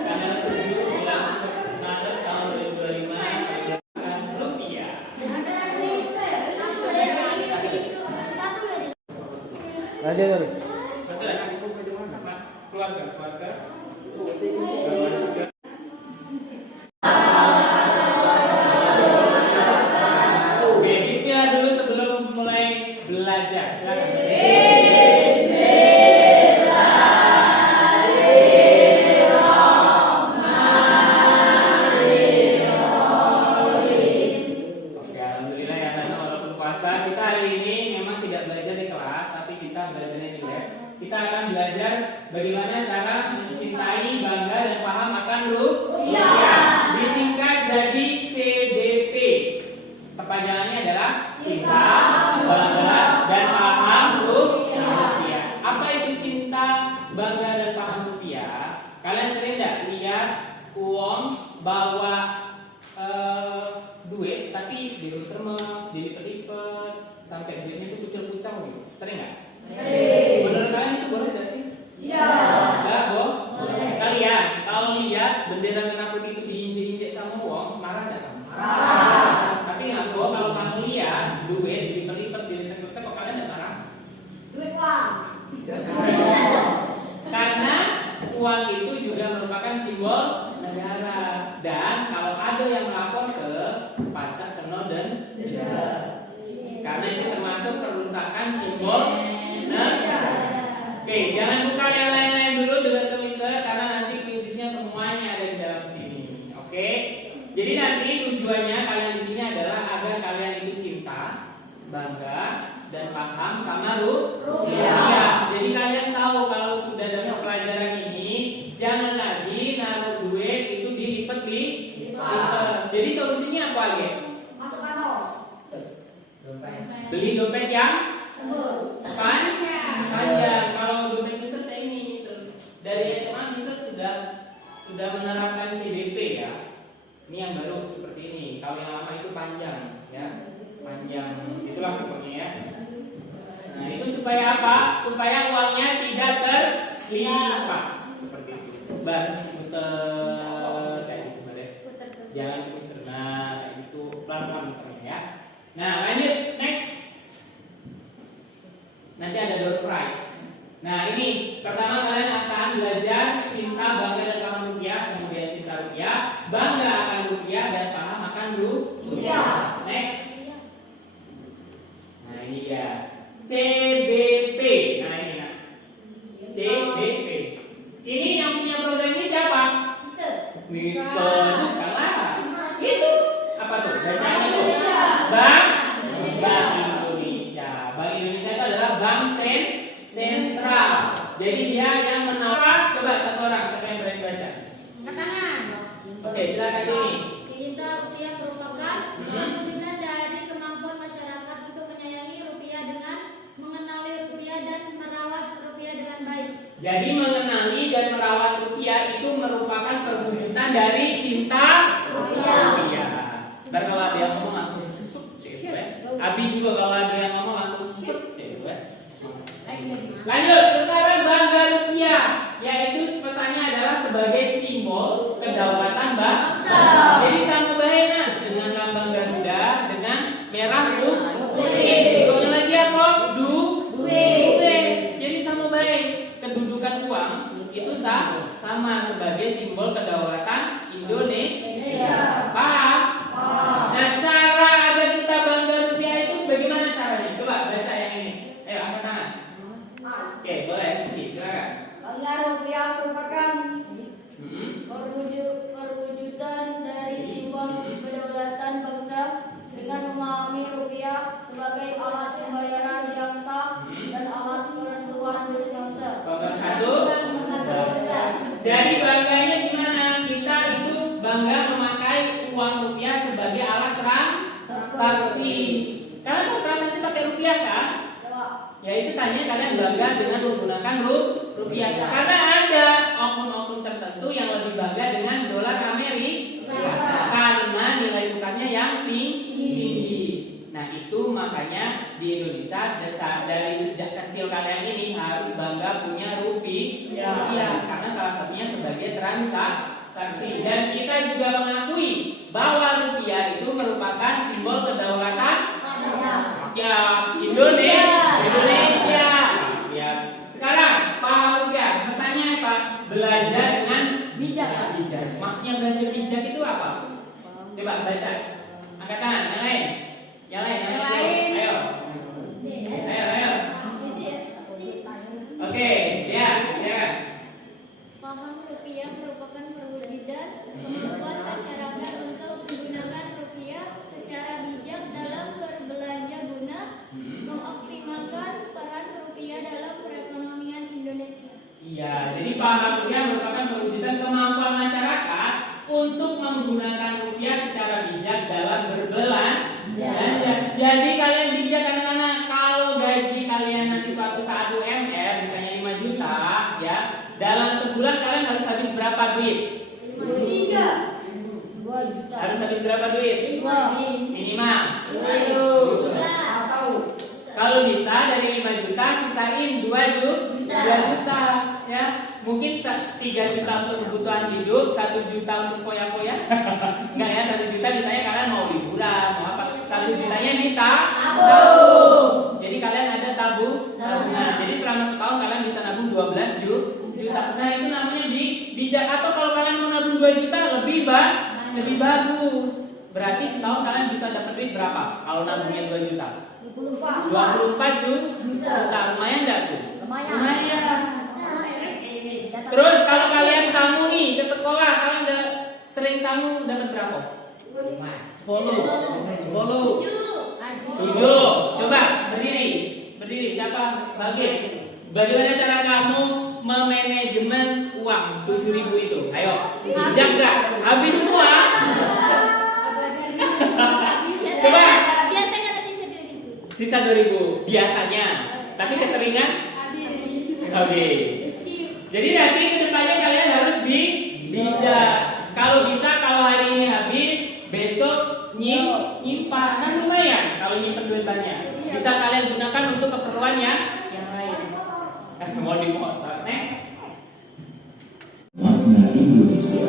Tanggal 7 bulan Maret tahun 2025 rupiah. Lanjut. Keluarga. Oke, bismillah dulu sebelum mulai belajar. Silakan. Oke, alhamdulillah ya karena walaupun puasa kita hari ini memang tidak belajar di kelas, tapi kita belajarnya di lab. Kita akan belajar bagaimana cara mencintai, bangga dan paham akan rupiah. Disingkat jadi CBP. Kepanjangannya adalah cinta, bangga dan paham rupiah. Apa itu cinta, bangga dan paham rupiah? Kalian sering tidak lihat uang bawa duit tapi diremes, dilipet-lipet sampai duitnya itu kucel-kucel gitu. Sering nggak? Menurut kalian itu boleh nggak sih? Nggak, boleh. Kalian kalau lihat bendera merah putih itu diinjek-injek sama uang, marah nggak kamu? Marah. Tapi nggak bohong kalau kamu lihat duit dilipet-lipet, dilipet-lipet, kok kalian nggak marah? Duit uang. Karena uang itu juga merupakan simbol negara, dan kalau ada yang melapor ke pajak, kena dan denda. Karena itu termasuk perusakan simbol negara. Oke, jangan buka yang lain-lain dulu dengan tulisan karena nanti kuisisnya semuanya ada di dalam sini. Oke, jadi nanti tujuannya kalian di sini adalah agar kalian itu cinta, bangga dan paham sama rupiah. Jadi kalian tahu kalau sudah dapat pelajaran ini, jangan lagi naruh duit itu dilipet. Jadi solusinya apa lagi? Masuk kantor. Beli dompet yang panjang. Kalau dompet Mister saya ini Mister. Dari SMA Mister sudah menerapkan CBP ya. Ini yang baru seperti ini. Kalau yang lama itu panjang ya. Panjang. Itulah pokoknya ya. Nah, itu supaya apa? Supaya uangnya tidak terlipat. Seperti itu. Bar puter kayak gitu, Bar. Jangan puter. Nah, kayak gitu pelan-pelan puternya ya. Nah, lanjut next. Nanti ada door prize. Nah, ini pertama kalian akan belajar cinta, bangga dan paham rupiah, kemudian cinta rupiah, bangga akan rupiah dan paham akan rupiah. Next. Nah, ini dia. CBP. Nah, ini nah. CBP. Ini yang punya program ini siapa? Mister. Bukan lah. Itu apa tuh? Bacanya tuh. Bank Indonesia. Bank Indonesia itu adalah bank sentral. Jadi dia yang menawar. Coba satu orang, siapa yang berani baca? Tangan. Oke, silakan ini. Cinta rupiah merupakan perwujudan dari kemampuan masyarakat untuk menyayangi rupiah dengan mengenali rupiah dan merawat rupiah dengan baik. Jadi mengenali dan merawat rupiah itu merupakan perwujudan dari cinta rupiah. Dan kalau ada yang ngomong langsung cewek. Abi juga kalau ada yang ngomong langsung cewek. Lanjut, sekarang bangga rupiah, yaitu pesannya adalah sebagai simbol kedaulatan bangsa. Jadi sama baiknya dengan lambang Garuda dengan merah putih. Pokoknya lagi apa? Duit. Jadi sama baik kedudukan uang itu sama sebagai simbol kedaulatan Indonesia. Paham? Nah, cara agar kita bangga rupiah itu bagaimana caranya? Coba baca yang ini. Ayo angkat tangan. Oke, boleh di sini, silakan. Bangga rupiah merupakan perwujudan dari simbol kedaulatan bangsa dengan memahami rupiah sebagai alat pembayaran yang sah dan alat persatuan berbangsa. Bangga satu. Jadi bangganya gimana? Kita itu bangga memakai uang rupiah sebagai alat transaksi. Kalian mau transaksi pakai rupiah kan? Ya itu tanya kalian bangga dengan menggunakan rupiah. Karena ada oknum-oknum tertentu yang lebih bangga dengan dolar Amerika karena nilai tukarnya yang tinggi. Nah, Nah itu makanya di Indonesia dari sejak kecil kalian ini harus bangga punya rupiah karena salah satunya sebagai transaksi. Dan kita juga mengakui bahwa rupiah itu merupakan simbol kedaulatan Indonesia. Ya. Sekarang paham rupiah, pesannya apa? Belajar dengan bijak. Maksudnya belajar bijak itu apa? Coba baca. Angkat tangan, yang lain. Yang lain. Ayo. Oke, ya. Paham rupiah merupakan perwujudan kemampuan masyarakat untuk menggunakan rupiah secara bijak dalam berbelanja guna mengoptimalkan peran rupiah dalam perekonomian Indonesia. Iya, jadi paham rupiah merupakan perwujudan kemampuan masyarakat untuk menggunakan rupiah secara bijak dalam berbelanja. Jadi kalian bijak anak-anak, kalau gaji kalian nanti suatu saat UMR misalnya 5 juta ya, dalam sebulan kalian harus habis berapa duit? 2 juta. Harus habis berapa duit? Minimal. Kalau bisa dari 5 juta sisain 2 juta ya. Mungkin 3 juta untuk kebutuhan hidup, 1 juta untuk foya-foya. Enggak ya, 1 juta misalnya kalian mau liburan, mau apa? 1 jutanya ditabung. Jadi kalian ada tabungan. Jadi selama setahun kalian bisa nabung 12 juta. Nah itu namanya bijak. Atau kalau kalian mau nabung 2 juta lebih bagus. Berarti setahun kalian bisa dapat duit berapa? Kalau nabungnya 2 juta. 24 juta. Lumayan enggak tuh? Lumayan. Terus kalau kalian samu nih ke sekolah, kalian udah sering samu dapat berapa? 10. 7. Coba berdiri. Siapa? Bagus. Bagaimana cara kamu memanajemen uang 7.000 itu? Ayo, bijak nggak? Habis semua? Coba. Biasanya Sisa 2.000 biasanya. Tapi keseringan? Habis. Jadi nanti kedepannya kalian harus bijak. Kalau bisa, kalau hari ini habis, besok nyimpan. Kan lumayan kalau nyimpan duit banyak. Bisa kalian gunakan untuk keperluan yang lain. Mau dimotor. Next. Makna Indonesia.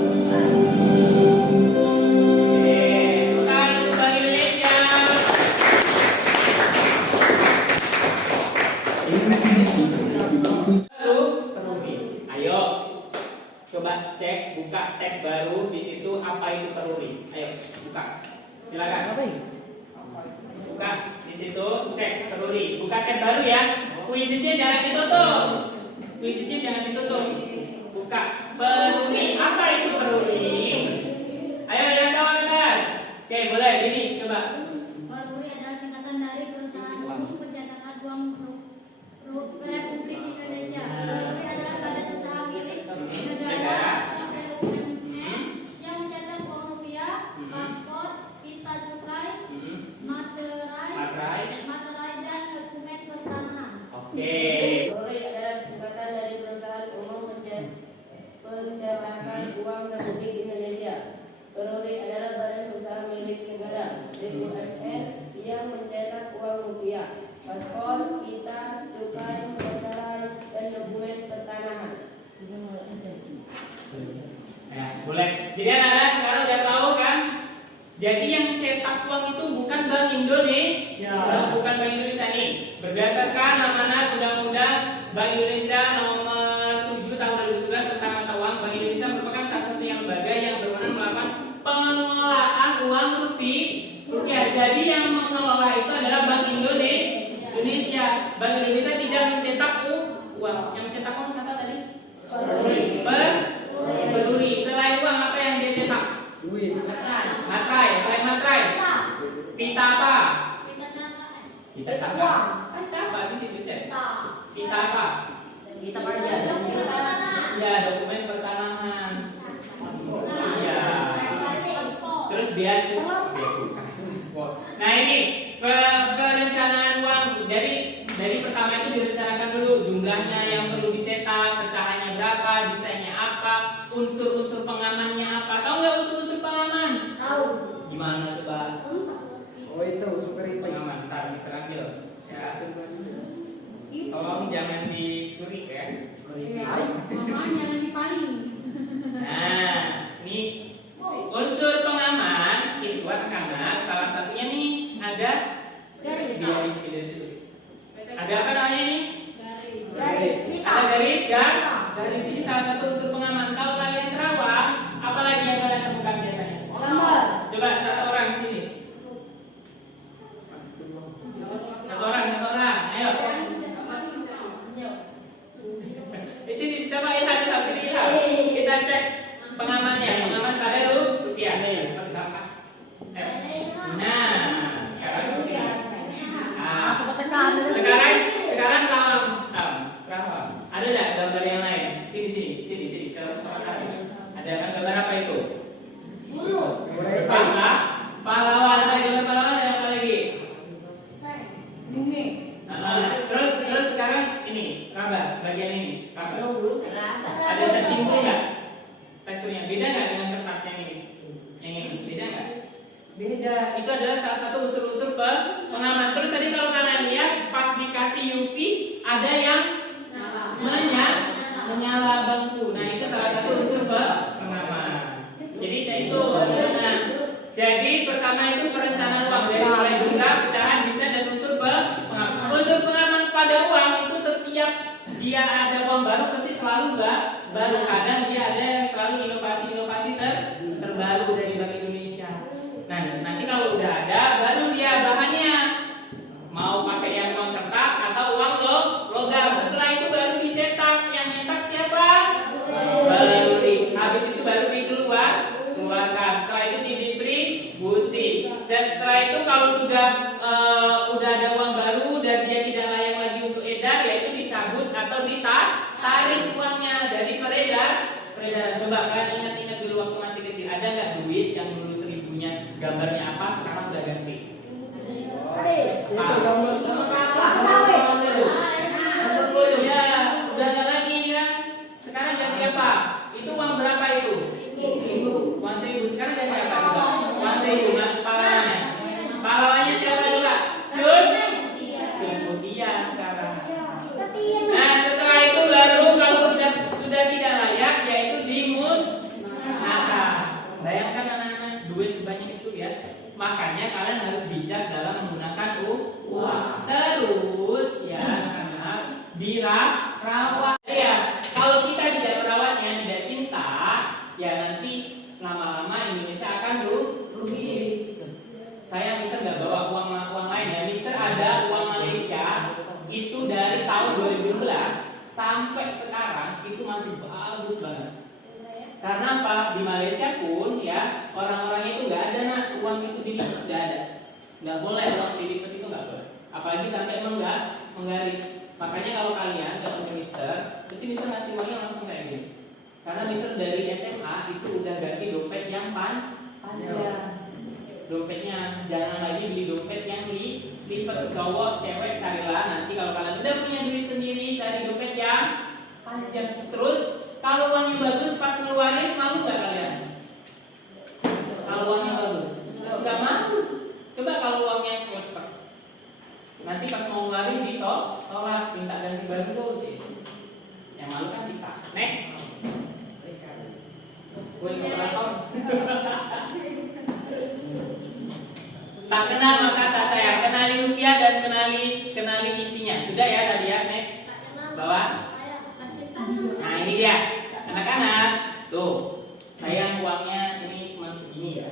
Coba cek, buka tab baru, di situ apa itu peruri. Ayo, buka. Silakan. Buka di situ, cek peruri. Buka tab baru ya. Kuisisnya jangan ditutup. Buka peruri. Apa itu peruri? Ayo yang kawan-kawan. Oke, boleh gini, coba. Peruri adalah singkatan dari Perusahaan Umum Pencetakan Uang Republik Indonesia. Peruri adalah badan usaha milik negara atau BUMN yang mencetak uang rupiah, paspor, pita cukai, materai, dan dokumen pertanahan. Oke. Peruri adalah singkatan dari Perusahaan Umum Pencetakan Uang Republik Indonesia. Peruri adalah badan usaha milik negara BUMN yang mencetak uang rupiah, paspor, pita, cukai, materai, dan dokumen pertanahan. Ya, boleh. Jadi anak-anak sekarang udah tahu kan? Jadi yang cetak uang itu bukan Bank Indonesia. Bukan Bank Indonesia nih. Berdasarkan amanat Undang-Undang Bank Indonesia nomor 7 tahun 2011 tentang mata uang, Bank Indonesia merupakan satu-satunya lembaga yang berwenang melakukan pengelolaan uang rupiah. Jadi yang mengelola itu adalah Bank Indonesia. Bank Indonesia tidak mencetak uang. Yang mencetak uang siapa tadi? Peruri. Selain uang apa yang dia cetak? Duit. Materai. Selain materai, pita apa? Pita apa? Pita apa? Di situ cek. Pita apa? Kita pajak. Ya, dokumen pertanahan. Iya. Terus biaya cukai. Nah ini perencanaan uang. Dari pertama itu direncanakan dulu jumlahnya yang perlu dicetak, pecahannya berapa, desainnya apa, unsur-unsur pengamannya apa. Tahu nggak unsur-unsur pengaman? Tahu. Gimana coba? Oh itu unsur keriting. Tolong jangan dicuri ya. Mohon jangan dipaling. Nah, ini unsur pengaman itu anak-anak salah satunya nih ada Garis. Ada apa namanya ini? Garis. Ada garis dan garis ini salah satu unsur pengaman. Kalau kalian terawang, apalagi yang kalian temukan biasanya? Gambar. Coba satu orang sini. Satu orang. Ayo. Di sini coba Ilham sini Ilham. Kita cek pengamannya. Pengaman pada rupiah. Berapa? Nah, sekarang terawang. Ada enggak gambar yang lain? Sini. Ada kan gambar apa itu? Pahlawan. Ada gambar pahlawan ada apa lagi? Terus sekarang ini, Raba, bagian ini. Ada cat timbul nggak? Teksturnya beda nggak dengan kertas yang ini? Yang ini beda nggak? Beda. Itu adalah salah satu unsur-unsur pengaman. Terus tadi kalau kalian lihat pas dikasih UV ada yang menyala bangku. Nah itu salah satu unsur pengaman. Jadi itu. Nah, jadi pertama itu perencanaan uang dari mulai jumlah, pecahan, desain dan unsur pengaman. Unsur pengaman pada uang itu setiap dia ada uang baru pasti selalu baru. Kadang dia ada selalu inovasi terbaru dari Bank Indonesia. Nah nanti kalau udah ada baru dia bahannya mau pakai yang non kertas atau uang logam. Setelah itu baru dicetak. Yang nyetak siapa? Baru habis itu baru dikeluarkan. Setelah itu didistribusi. Dan setelah itu kalau sudah ada uang baru dan dia tidak layak lagi untuk edar, yaitu dicabut atau ditarik uangnya dari peredaran. Coba kalian ingat-ingat dulu waktu masih kecil, ada nggak duit yang dulu 1000-nya gambarnya apa, sekarang udah ganti? Ya, udah nggak lagi ya. Sekarang ganti apa? Itu uang berapa itu? Uang 1000. Sekarang ganti apa? Uang 1000. Pahlawannya siapa juga? Cut Mutia sekarang. Nah setelah itu baru kalau sudah tidak layak yaitu dimusnahkan. Bayangkan anak-anak duit sebanyak itu ya. Makanya kalian harus bijak dalam menggunakan uang. Terus ya anak-anak dirawat ya. Kalau kita tidak merawatnya, tidak cinta, ya nanti lama-lama Indonesia akan rugi. Saya Mister nggak bawa uang lain ya. Mister ada uang Malaysia itu dari tahun 2012 sampai sekarang itu masih bagus banget. Karena apa? Di Malaysia pun ya orang-orangnya itu nggak ada uang itu dilipat, nggak ada. Nggak boleh uang dilipat itu nggak boleh. Apalagi sampai menggaris. Makanya kalau kalian datang ke Mister, pasti Mister ngasih uangnya langsung kayak gini. Karena Mister dari SMA itu udah ganti dompet yang panjang. Dompetnya jangan lagi beli dompet yang lipat. Cowok, cewek carilah nanti kalau kalian udah punya duit sendiri cari dompet yang panjang. Terus kalau uangnya bagus pas ngeluarin malu nggak kalian? Kalau uangnya bagus nggak malu. Coba kalau uangnya cepet nanti pas mau ngeluarin ditolak minta ganti baru yang malu kan kita. Next gue operator. Tak kenal maka tak sayang. Kenali rupiah dan kenali isinya. Sudah ya tadi ya. Next. Bawa. Nah ini dia. Anak-anak. Tuh. Sayang uangnya ini cuma segini ya.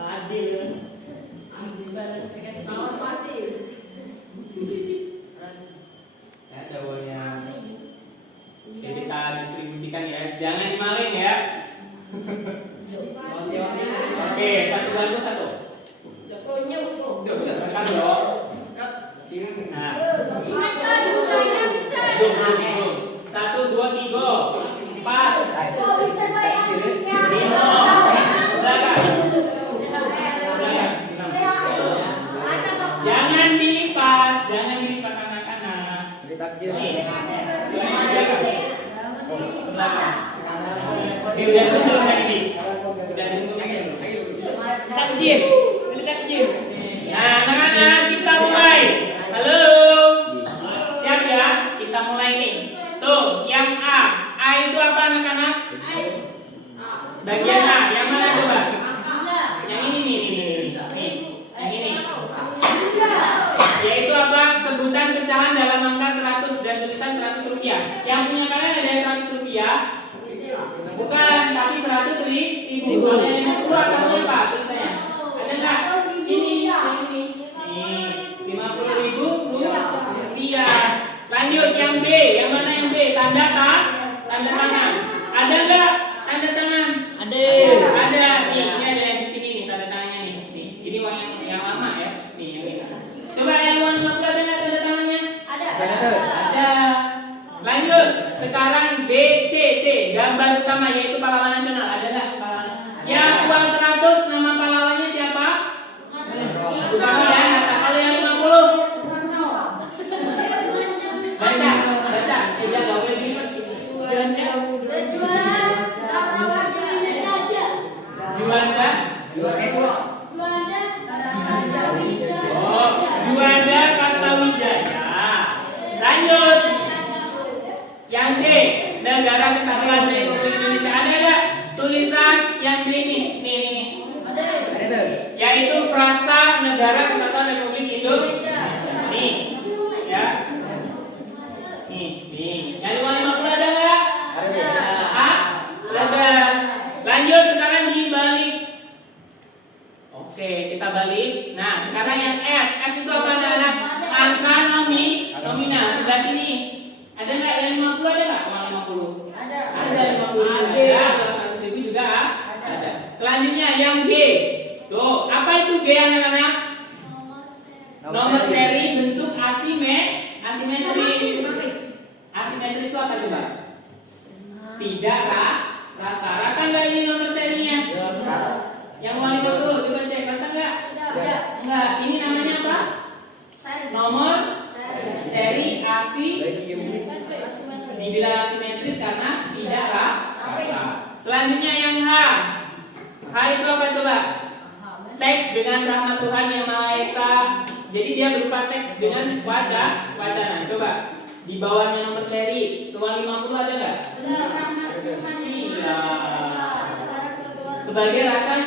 Adil. Ya jawabnya. Jadi kita distribusikan ya. Jangan dimaling ya. Oke, satu bangku satu. Kan dong. Nah. Satu, dua, tiga, 4, 5. Jangan dilipat anak-anak. Udah betul kan ini? Udah betul kan? Takjil. Nah, anak-anak kita mulai. Halo. sebutan pecahan dalam angka 100 dan tulisan 100 rupiah. Yang punya kalian ada 100 rupiah? Bukan, tapi 100 ribu. Ada yang 50 atasnya apa tulisannya? Ada nggak? Ini. Nih, 50.000 rupiah. Lanjut yang B. Yang mana yang B? Tanda tangan. Ada nggak tanda tangan? Ada. Ada. Nih, ini ada yang di sini nih tanda tangannya nih. Nih, ini uang yang lama ya. Nih, yang ini. Coba yang uang 50 ada nggak tanda tangannya? Ada. Lanjut. Sekarang B, C. Gambar utama yaitu pahlawan nasional. Ada nggak pahlawan? Yang uang 100 nama pahlawannya siapa? Soekarno ya. Kalau yang 50? Baca. Tidak boleh dilihat. Juanda. Oh, Juanda Kartawijaya. Lanjut. Yang D, Negara Kesatuan Republik Indonesia. Ada nggak tulisan yang D ini? Nih. Yaitu frasa Negara Kesatuan Republik Indonesia. Nih, ya. Nih. Yang 50 ada nggak? Ada. Lanjut sekarang dibalik. Oke, kita balik. Nah, sekarang yang F. F itu apa anak-anak? Angka nominal. Sebelah sini. Ada nggak yang 50 ada nggak? Uang 50. Ada 50 ada. 100.000 juga ada. Selanjutnya yang G. Tuh, apa itu G anak-anak? Nomor seri bentuk asimetris. Asimetris itu apa coba? Tidak rata. Rata nggak ini nomor serinya? Yang uang 50 coba cek rata nggak? Enggak. Ini namanya apa? Nomor seri dibilang asimetris karena tidak rata. Selanjutnya yang H. H itu apa coba? Teks dengan rahmat Tuhan yang Maha Esa. Jadi dia berupa teks dengan wacana. Coba di bawahnya nomor seri uang 50 ada nggak? Iya. Sebagai rasa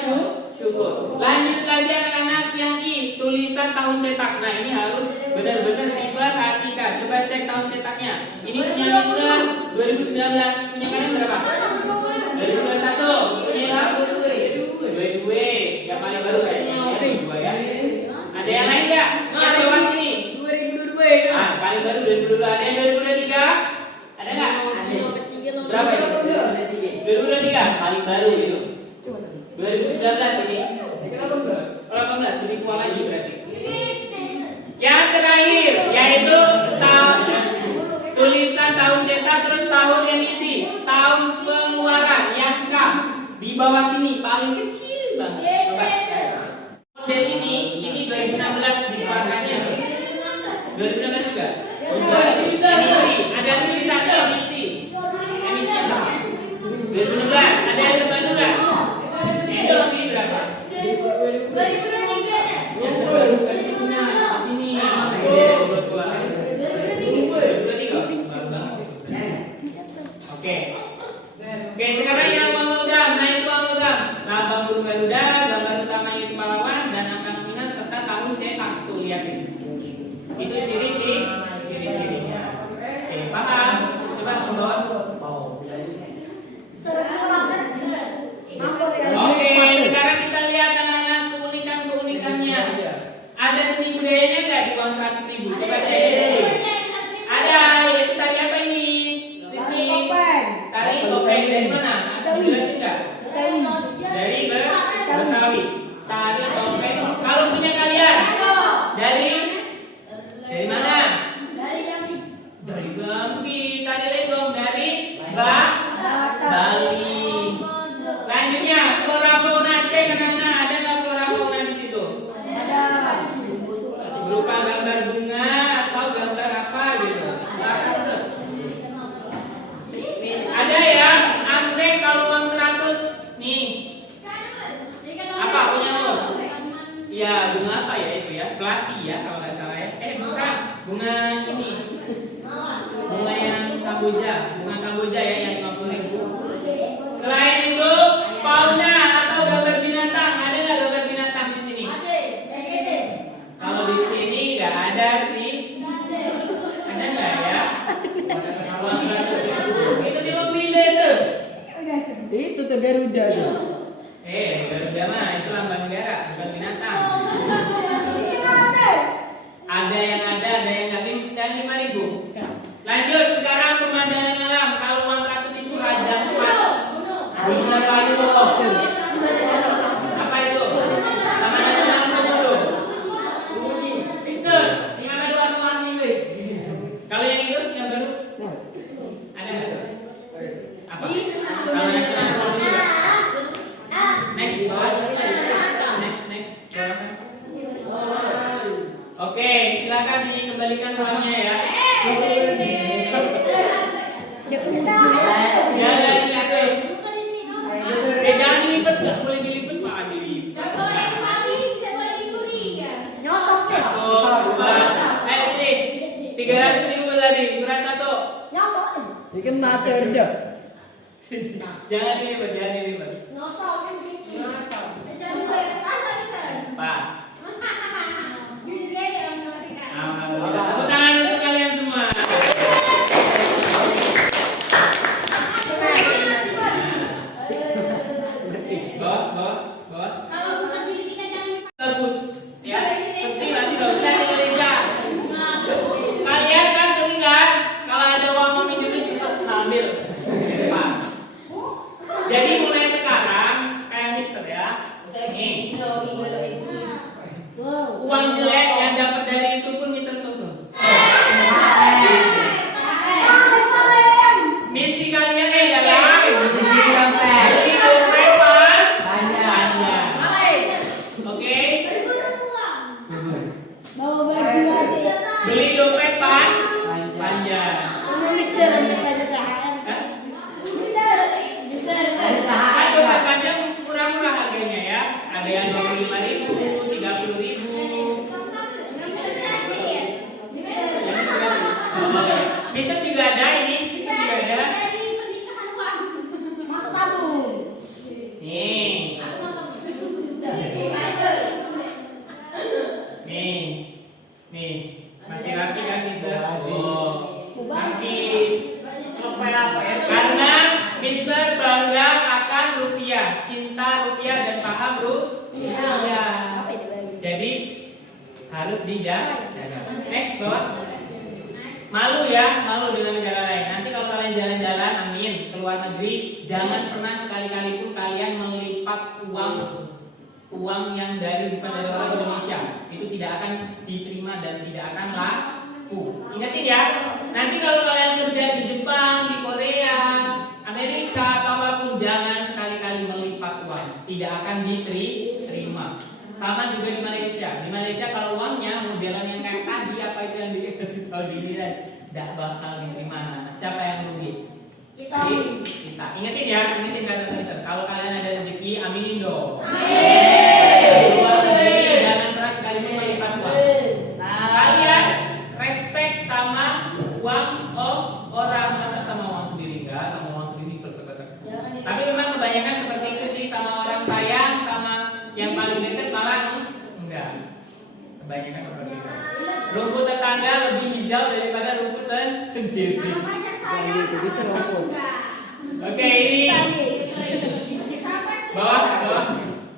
syukur. Lanjut lagi anak-anak yang I, tulisan tahun cetak. Nah ini harus benar-benar diperhatikan. Coba cek tahun cetaknya. Ini punya Mister 2019. Punya kalian berapa? 2021. Punya yang 22. Yang paling baru kayaknya. Ya. Ada yang lain nggak? Yang bawah sini. 2022. Ah, paling baru 2022. Ada yang 2023? Ada nggak? Berapa itu? 2023 paling baru itu. 2019 ini. 18 lebih tua lagi berarti. Yang terakhir yaitu tulisan tahun cetak terus tahun emisi, tahun pengeluaran yang K di bawah sini paling kecil banget. Coba. Model ini 2016 dikeluarkannya. 2016 juga. Emisi, ada tulisan emisi. Emisinya berapa? 2016 ada yang terbaru nggak? Emisi berapa? 2023 ada. Yang terbaru kan punya sini. 2023. Oke, sekarang yang uang logam. Nah itu uang logam. Lambang burung Garuda, gambar utama yaitu pahlawan dan angka nominal serta tahun cetak. Tuh lihatin. Itu ciri-cirinya. Oke, paham? Coba ke bawah. Oke, sekarang kita lihat anak-anak keunikannya. Ada seni budayanya nggak di uang 100.000? Coba cek dulu. Ada, yaitu tari apa ini? Rizky. Tari topeng dari mana? Dijelasin nggak? Dari Betawi. Tari topeng. Kalau punya kalian? Dari mana? Dari Bambi. Tari legong dari Bali. Lanjutnya, flora fauna cek anak-anak. Ada nggak flora fauna di situ? Berupa gambar bunga atau gambar apa gitu. Ada ya, anggrek kalau uang 100 nih. Apa punya lo? Ya, bunga apa ya itu ya? Pelati ya kalau nggak salah ya. Bukan, bunga ini. Bunga yang Kamboja ya yang 50.000. Selain itu, fauna atau gambar binatang. Ada nggak gambar binatang di sini? Kalau di sini nggak ada sih. Garuda tuh. Garuda mah itu lambang negara, bukan binatang. Ada yang nggak 5.000. Lanjut sekarang pemandangan alam. Kalau uang 100 itu Raja Ampat. Gunung apa itu? Apa itu? Taman Nasional Komodo. Mister, tinggal ada warna-warni weh. Kalau yang itu yang baru ada nggak? Apa? Taman Nasional Komodo juga. Next, next. Oke, silakan dikembalikan uangnya ya. Jangan dilihat. Jangan dilipet, nggak boleh dilipet, Pak Adi. Satu, dua, sini. 300.000 tadi, beras satu. Ini kan nater dah. Jangan dilipet. Pas. Alhamdulillah. Tepuk tangan untuk kalian semua. Bawah. Bagus. Ya, pasti masih bagus dari Indonesia. Kalian kan sering kan kalau ada uang mau minjem duit ambil. Pak. Jadi mulai sekarang kayak Mister ya. Nih. Uang jelek yang dapat dari itu pun Mister susun. Misi kalian adalah beli dompet panjang. Oke? Beli dompet panjang. Hah? Dompet panjang murah-murah harganya ya. Ada yang 25.000, 30.000. Mister juga ada ini. Mister juga ada. Nih. Masih rapi kan Mister? Oh. Nanti. Karena Mister bangga akan rupiah, cinta rupiah dan paham rupiah. Jadi harus dijaga. Next, bawah. Malu dengan negara lain. Nanti kalau kalian jalan-jalan, amin, ke luar negeri, jangan pernah sekali-kali pun kalian melipat uang yang bukan dari orang Indonesia. Itu tidak akan diterima dan tidak akan laku. Ingatin ya. Nanti kalau kalian kerja di Jepang, di Korea, Amerika atau apapun, jangan sekali-kali melipat uang. Tidak akan diterima. Sama juga di Malaysia. Di Malaysia kalau uangnya modelan yang kayak tadi, apa itu yang dikasih tahu di dan tidak bakal diterima. Siapa yang rugi? Kita. Ingetin kata tulisan. Kalau kalian ada rezeki, aminin dong. Amin. Luar negeri, jangan pernah sekalipun melipat uang. Kalian respect sama uang orang, masa sama uang sendiri enggak, sama uang sendiri bersekecek. Tapi memang kebanyakan seperti itu sih, sama orang sayang, sama yang paling dekat malah enggak. Kebanyakan seperti itu. Rumput tetangga lebih hijau daripada rumput sendiri. Oke, ini bawah.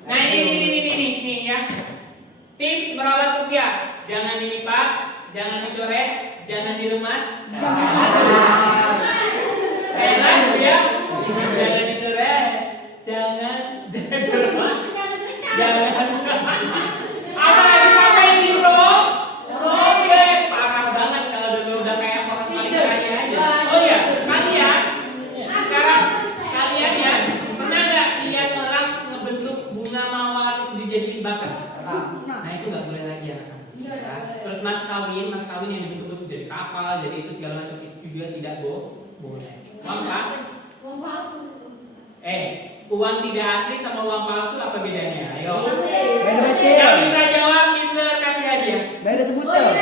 Nah ini ya. Tips merawat rupiah: jangan dilipat, jangan dicoret, jangan diremas. Jangan dicoret, jangan diremas, jangan. Apa lagi sampai di parah banget kalau udah kayak orang paling kaya aja. Oh ya, kalian ya pernah nggak lihat orang ngebentuk bunga mawar terus dijadiin bakar? Nah itu nggak boleh lagi ya. Terus mas kawin yang dibentuk-bentuk jadi kapal, jadi itu segala macam itu juga tidak boleh. Uang palsu. Uang tidak asli sama uang palsu apa bedanya? Ayo. Yang bisa jawab bisa kasih hadiah. Beda sebutnya.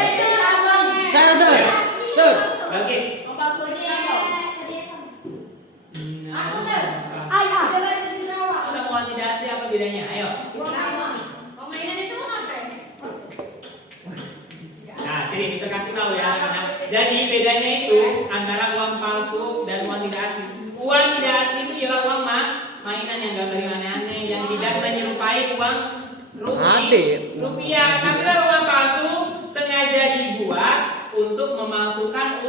Sir. Bagus. Sama uang tidak asli apa bedanya? Ayo. Nah, sini bisa kasih tahu ya anak-anak. Jadi bedanya itu antara uang palsu dan uang tidak asli. Uang tidak asli itu ialah uang mainan yang gambar yang aneh-aneh yang tidak menyerupai uang Ade. rupiah. Tapi kalau uang palsu sengaja dibuat untuk memalsukan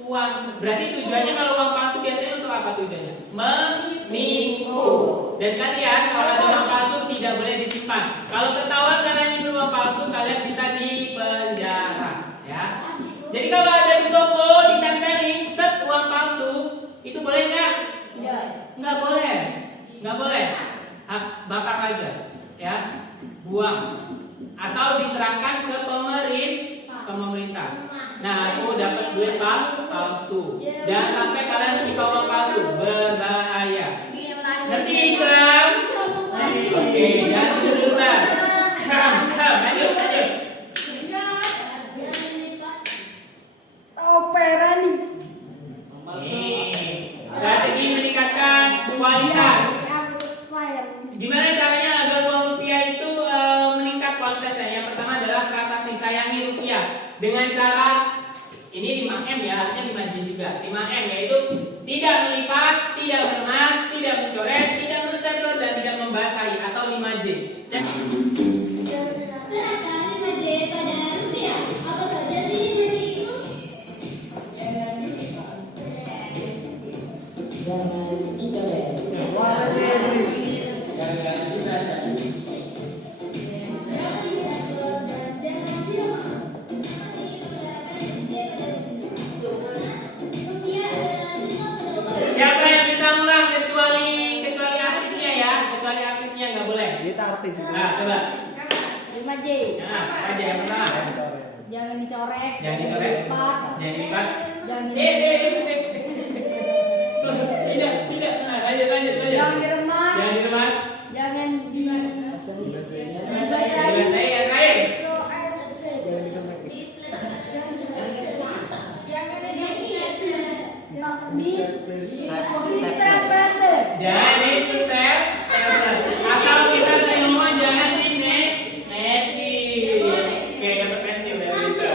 uang. Berarti tujuannya kalau uang palsu biasanya untuk apa tujuannya? Menipu. Dan kalian kalau ada uang palsu tidak boleh disimpan. Kalau ketahuan kalian nyimpen uang palsu, kalian bisa dipenjara, ya. Jadi kalau ada di toko ditempelin set uang palsu, itu boleh nggak? Nggak boleh. Nggak boleh. Bakar aja, ya. Buang. Atau diserahkan ke pemerintah. Nah, aku dapat duit palsu. Jangan sampai kalian menimpa uang palsu, berbahaya. Ngerti kan? Oke, jangan tidur dulu Bang. Lanjut. Opera nih. Strategi meningkatkan kualitas. Gimana caranya agar uang rupiah itu meningkat kualitasnya? Yang pertama adalah transaksi sayangi rupiah dengan cara ini 5M ya, harusnya 5J juga. 5M yaitu tidak melipat, tidak meremas, tidak mencoret, tidak menstapler dan tidak membasahi atau 5J. Cek. Siapa yang bisa ngulang kecuali artisnya ya, kecuali artisnya nggak boleh. Kita artis. Nah, coba. 5J. Nah, aja yang pertama. Jangan dicoret. Jangan dicoret. Lipat. Jangan lipat. Jangan Tidak. Nah, lanjut. Jangan diremas. Jangan diremas. Jangan Saya yang terakhir. Jangan di step atau kita semua jangan di neci. Oke, dapat pensil udah bisa.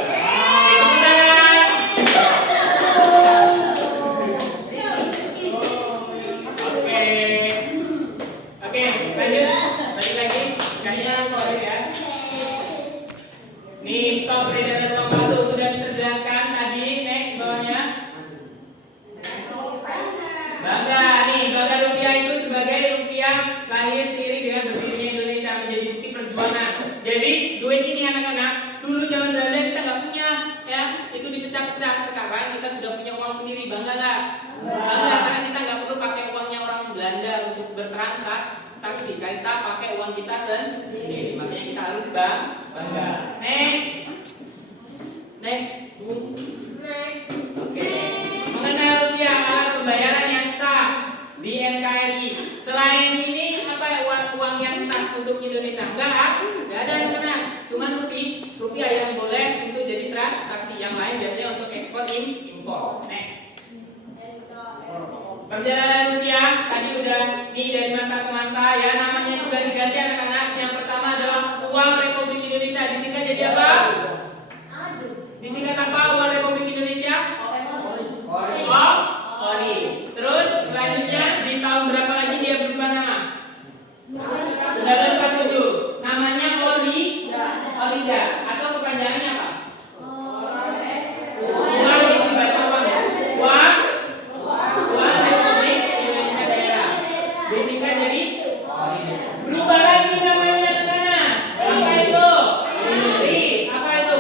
Oke, lanjut. Balik lagi. Kayaknya sorry ya. Nih, stop peredaran uang palsu sudah dijelaskan tadi. Next bawahnya. Bangga rupiah itu sebagai rupiah lahir seiring dengan berdirinya Indonesia menjadi bukti perjuangan. Jadi duit ini anak-anak dulu zaman Belanda kita nggak punya, ya itu dipecah-pecah. Sekarang kita sudah punya uang sendiri, bangga nggak? Bangga karena kita nggak perlu pakai uangnya orang Belanda untuk bertransaksi. Kita pakai uang kita sendiri, makanya kita harus bangga. Next. Oke. Mengenai rupiah alat pembayaran yang sah di NKRI. Selain ini apa ya uang yang sah untuk Indonesia? Enggak ada yang benar. Cuma rupiah yang boleh untuk jadi transaksi. Yang lain biasanya untuk ekspor impor. Next. Perjalanan rupiah tadi udah dari masa ke masa ya, namanya juga diganti anak-anak. Yang pertama adalah uang Republik Indonesia. Disingkat jadi apa? Disingkat apa uang Republik Indonesia? Ori. Terus selanjutnya di tahun berapa lagi dia berubah nama? 1947. Namanya Orida atau kepanjangannya apa? Uang itu dibaca uang ya. Uang Republik Indonesia Daerah. Disingkat jadi Orida. Berubah lagi namanya anak-anak. Apa itu? Apa itu?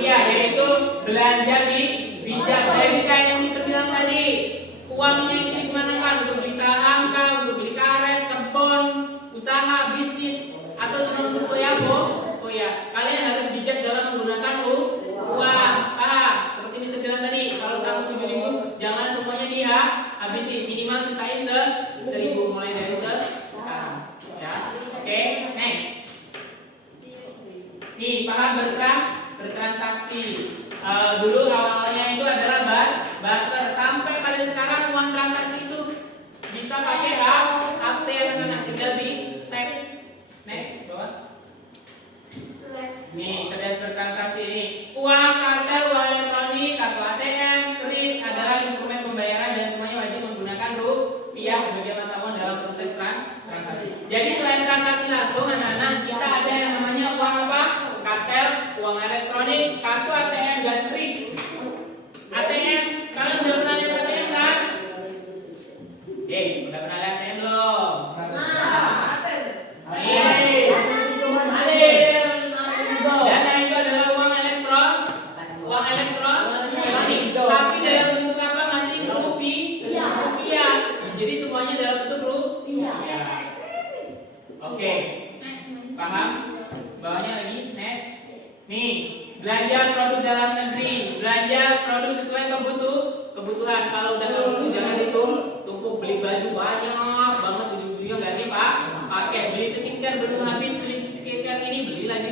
rupiah, yaitu belanja di bijak. Jadi kayak yang kita bilang tadi, uangnya ini digunakan untuk beli saham kah, untuk beli karet, kebun, usaha, bisnis, atau cuma untuk foya-fo. Oh ya, kalian harus bijak dalam menggunakan uang. Seperti yang saya bilang tadi, kalau sama 7.000 jangan semuanya dia habisin, minimal sisain 1.000 mulai dari sekarang. Ya, oke, next. Nih, paham bertransaksi. Dulu awalnya itu adalah barter, sampai pada sekarang uang transaksi itu bisa pakai AT dengan tinggal di teks. Next, bawah. Nih, cerdas bertransaksi ini. Uang kartel, uang elektronik, kartu ATM, kris adalah instrumen pembayaran dan semuanya wajib menggunakan rupiah sebagai mata uang dalam proses transaksi. Jadi selain transaksi langsung, anak-anak, kita ada yang namanya uang apa? Kartel, uang elektronik, kartu ATM dan kris. ATM, kalian udah pernah lihat ATM kan? Udah pernah lihat ATM belum? Dana itu adalah uang elektronik. Tapi dalam bentuk apa? Masih rupiah. Jadi semuanya dalam bentuk rupiah. Oke, paham? Bawahnya lagi, next. Nih, belanja produk dalam negeri, belanja produk sesuai kebutuhan. Kalau udah nggak butuh jangan ditumpuk, beli baju banyak banget, ujung-ujungnya nggak dipakai. Beli skincare belum habis, beli skincare ini beli lagi.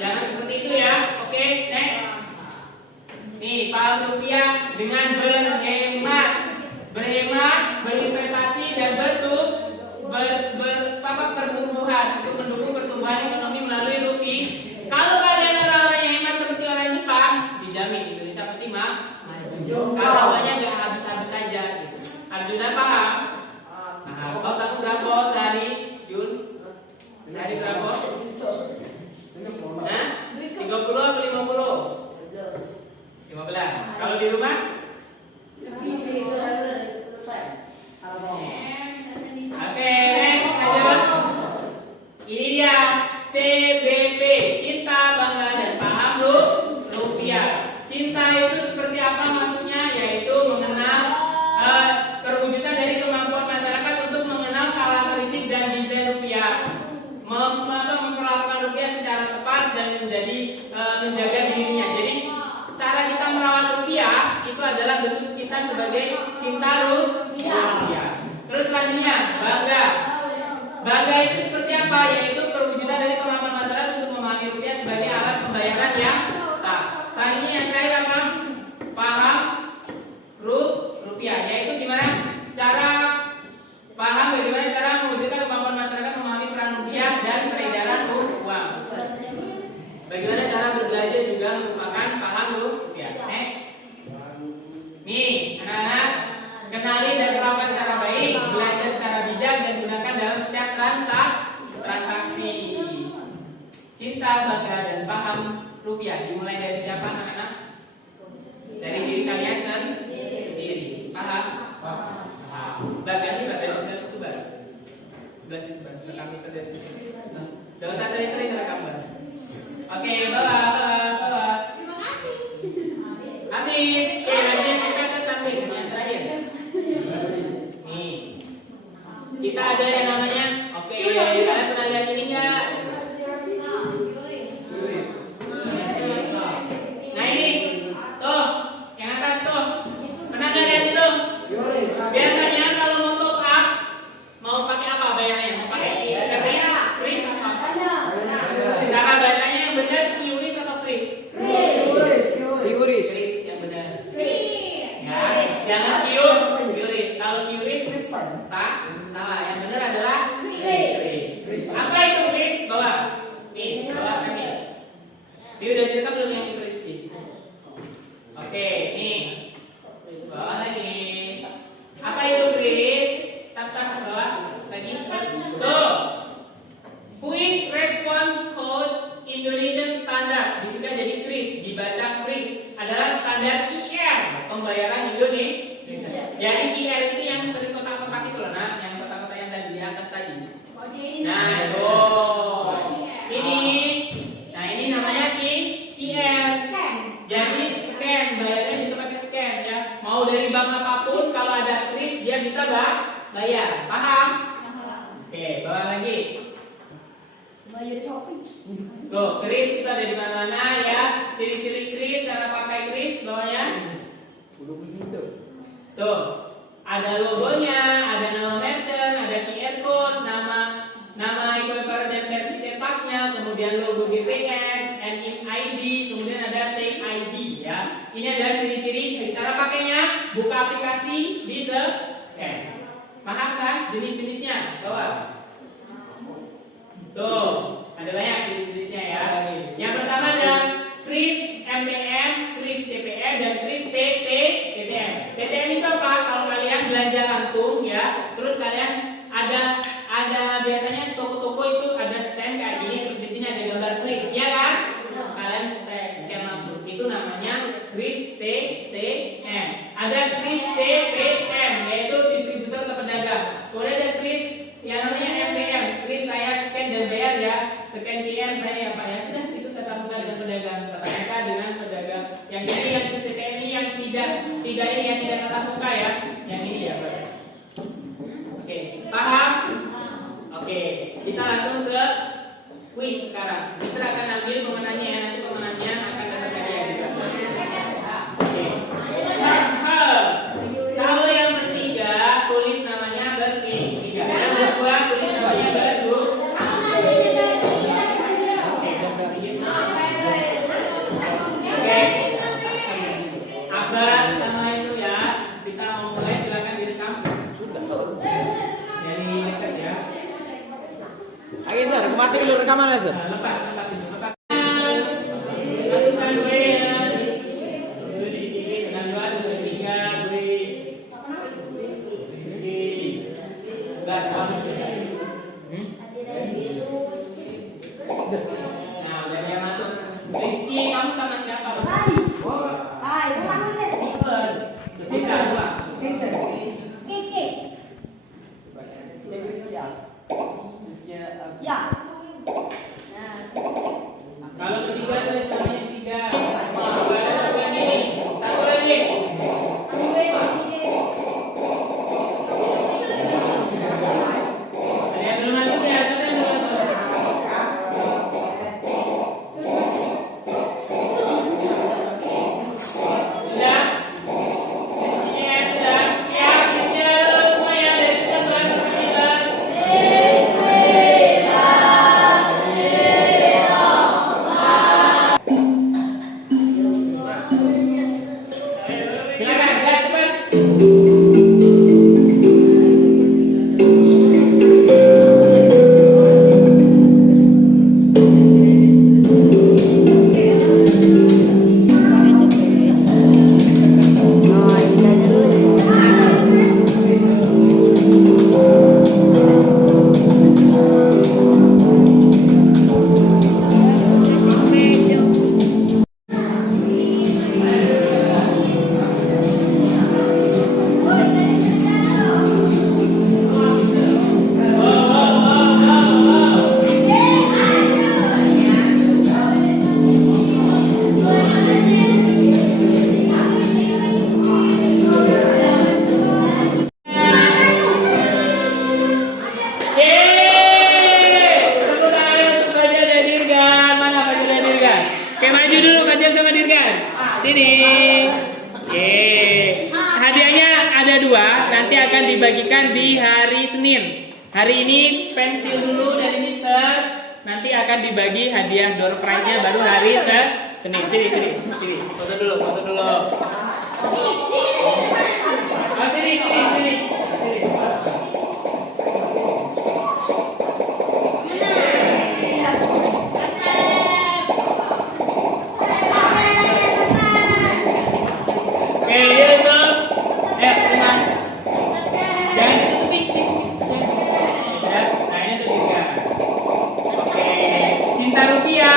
Jangan seperti itu ya. Oke, next. Nih, paham rupiah dengan berhemat, berinvestasi dan pertumbuhan untuk mendukung pertumbuhan ekonomi melalui rupiah. Kalau kalian orang-orang yang hemat seperti orang Jepang, dijamin Indonesia pasti maju. Kalau banyak nggak habis-habis saja. Arjuna paham? Kau satu berapa sehari, Jun? Sehari berapa? 30 atau 50? 15. Kalau di rumah? Oke, next lanjut. Ini dia CBP, cinta, bangga dan paham rupiah. Cinta itu seperti apa maksudnya? Yaitu mengenal perwujudan dari kemampuan masyarakat untuk mengenal karakteristik dan desain rupiah, memperlakukan rupiah secara tepat dan menjaga dirinya. Jadi cara kita merawat rupiah itu adalah bentuk kita sebagai cinta rupiah. Terus selanjutnya bangga itu seperti apa? Yaitu perwujudan dari kemampuan masyarakat untuk memahami rupiah sebagai alat pembayaran yang sah. Selanjutnya yang terakhir apa? Paham rupiah, yaitu gimana bagaimana cara mewujudkan kemampuan masyarakat memahami peran rupiah dan peredaran uang. Bagaimana cara berbelanja juga merupakan paham rupiah. Next. Nih, anak-anak, kenali dan perlakukan secara baik, belanja secara bijak dan gunakan dalam setiap transaksi. Cinta, bangga dan paham rupiah dimulai dari siapa, anak-anak? Dari diri kalian sendiri. Paham? Ganti sudah satu bar. Sebelah situ bar. Rekam dari sini. Gak usah sering-sering rekam bar. Oke, bawah. Terima kasih. Habis. Lagi kita ke samping yang terakhir. Nih, kita ada yang namanya. Oke, kalian pernah lihat ini nggak? Nah ini, tuh, yang atas tuh. Pernah nggak lihat itu? Biasanya kalau mau top up, mau pakai apa bayarnya? Mau pakai kris atau apa? Cara bacanya yang benar QRIS atau kris? Yuris. Kris yang benar. Ya, jangan QRIS. Kalau QRIS salah. Yang benar adalah kris. Apa itu kris? Bawah. Nih, bawah kaki. Dia udah direkam belum yang kris? Oke, nih. Bawah lagi. Apa itu kris? Tap ke bawah lagi. Tuh. Quick Response Code Indonesian Standard disingkat jadi kris, dibaca kris, adalah standar QR pembayaran Indonesia. Jadi QR itu yang sering kotak-kotak itu loh, nah, yang kotak-kotak yang tadi di atas tadi. Nah, itu. Ini namanya QR. Tuh, kris kita ada di mana-mana ya. Ciri-ciri kris, cara pakai kris bawahnya. Tuh, ada logonya, ada nama merchant, ada QR code, nama equivalent versi cetaknya, kemudian logo GPN, NIM ID, kemudian ada Tag ID ya. Ini adalah ciri-ciri cara pakainya. Buka aplikasi, di scan. Paham kan jenis-jenisnya? Bawah. Tuh, ada banyak jenis-jenisnya ya. Yang pertama ada kris MTM, kris CPN, dan kris TTM. TTM itu apa? Kalau kalian belanja langsung ya, terus kalian ada biasanya toko-toko itu ada stand kayak gini, terus di sini ada gambar kris, ya kan? Kalian scan langsung. Itu namanya kris TTM. Ada kris CPM, yaitu distributor ke pedagang. Kemudian ada kris yang namanya MPM, kris saya scan dan bayar ya. Scan QR saya ya Pak ya. Sudah, itu tatap muka dengan pedagang, tatap muka dengan pedagang. Yang ini yang kris TTM ini yang tidak ini yang tidak tatap muka ya. Yang ini ya Pak. Oke, paham? Oke, kita langsung ke kuis sekarang. Mister akan ambil pemenangnya ya. Nanti pemenangnya akan dapat hadiah juga. Oke. Kalau yang bertiga tulis namanya bertiga. Yang kedua tulis namanya berdua. Oke. Abah sama itu ya. Kita mau mulai, silakan direkam. Sudah. Dari dekat ya. Oke, Sir. Mati dulu rekaman ya, Sir. Lepas. Masukkan gue ya. Dan 2, 3, gue. Enggak. Nah, udah dia masuk. Rizky, kamu sama siapa? Bisa, dua. Kalau ketiga tulis namanya yang tiga. Satu lagi. Ada yang belum masuk ya? Siapa yang belum masuk? Sudah? Rizkinya sudah? Siap? Rizkinya lulus semuanya dari perempuan perempuan. Silakan, ya cepat. Oke, maju dulu Kajar sama Dirgan. Sini. Hadiahnya ada 2, nanti akan dibagikan di hari Senin. Hari ini pensil dulu dari Mister, nanti akan dibagi hadiah door prize-nya baru hari Senin. Sini. Foto dulu. Oh, sini. Oke, yuk dong. Teman. Jangan ditutupi. Ya, nah ini tuh juga. Oke, cinta rupiah.